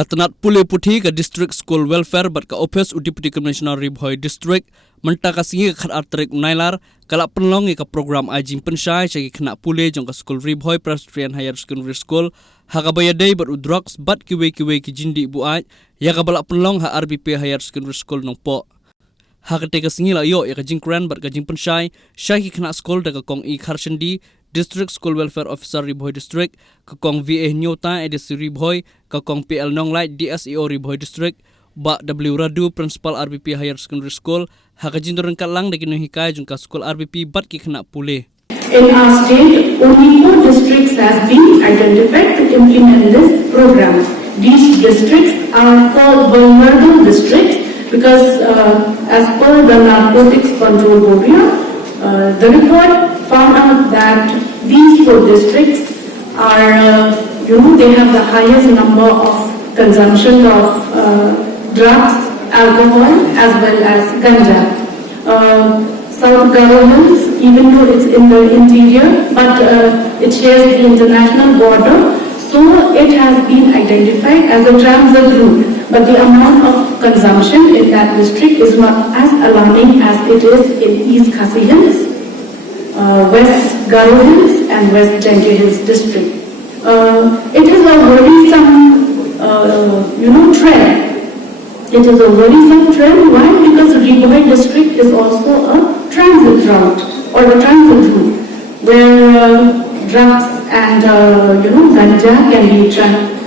Katanat PULE PUTHI ka District School Welfare bat ka Office Deputy Commissioner Ribhoi District menta ka singi ka artrik nailar kala penlong ka program ajing pensai cagi kena PULE jong ka School Ribhoi Presbyterian Higher Secondary School hagabaya day bat udrox bat kiwe ki jindi buaj ya ka bala penlong ha RBP Higher Secondary School nong po hagate ka singi la yo ya ka jingkran bat ka jing pensai syaki kena school da ka kong I kharsendi District School Welfare Officer Ribhoi District, kakong VA Nyota Edisi Ribhoi, kakong PYNLONG Light DSEO Ribhoi District, Ba W Radu Principal RBP Higher Secondary School, hakajindoran kalang daging hikai jungka School RBP bat ki kena PULE. In our state, only 4 districts has been identified to implement this program. These districts are called vulnerable districts because as per the Narcotics Control Board, the report found out that these 4 districts are, they have the highest number of consumption of drugs, alcohol, as well as ganja. South governments, even though it's in the interior, but it shares the international border, so it has been identified as a transit route. But the amount of consumption in that district is not as alarming as it is in East Khasi Hills, West Garo Hills and West Jenke Hills district. It is a worrisome, trend. It is a worrisome trend. Why? Because Ribhoi district is also a transit route or a transit route where drugs and ganja can be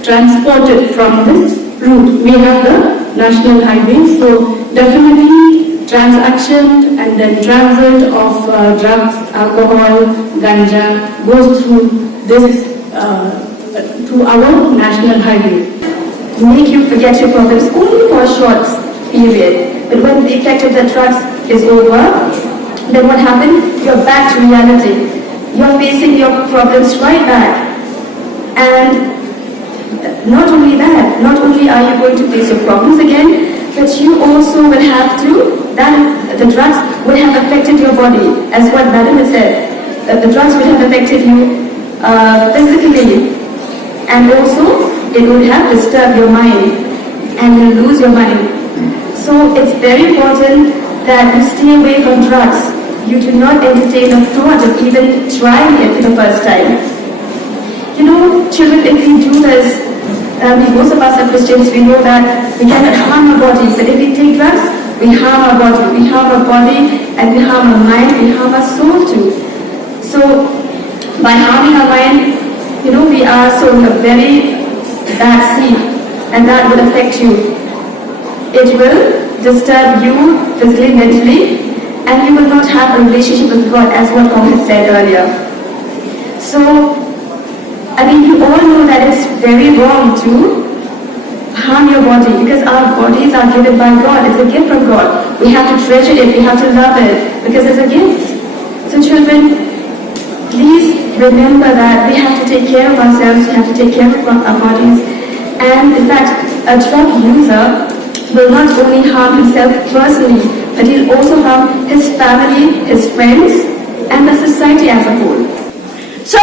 transported from this route. We have the national highway, so definitely transaction and then transit of drugs, alcohol, ganja goes through this through our national highway. Make you forget your problems only for a short period. But when the effect of the drugs is over, then what happens? You're back to reality. You're facing your problems right back. And not only that, not only are you going to face your problems again, but you also will have to, the drugs will have affected your body, as what Madam had said. The drugs will have affected you physically, and also it would have disturbed your mind, and you'll lose your mind. So it's very important that you stay away from drugs. You do not entertain a thought of even trying it for the first time. Children, if we do this, most of us are Christians, we know that we cannot harm our body, but if we take drugs, we harm our body. We harm our body and we harm our mind, we harm our soul too. So by harming our mind, we are sowing a very bad seed, and that will affect you. It will disturb you physically, mentally, and you will not have a relationship with God, as what Kong had said earlier. So, you all know that it's very wrong to harm your body, because our bodies are given by God. It's a gift from God. We have to treasure it, we have to love it, because it's a gift. So children, please remember that we have to take care of ourselves, we have to take care of our bodies. And in fact, a drug user will not only harm himself personally, but he'll also harm his family, his friends, and the society as a whole. So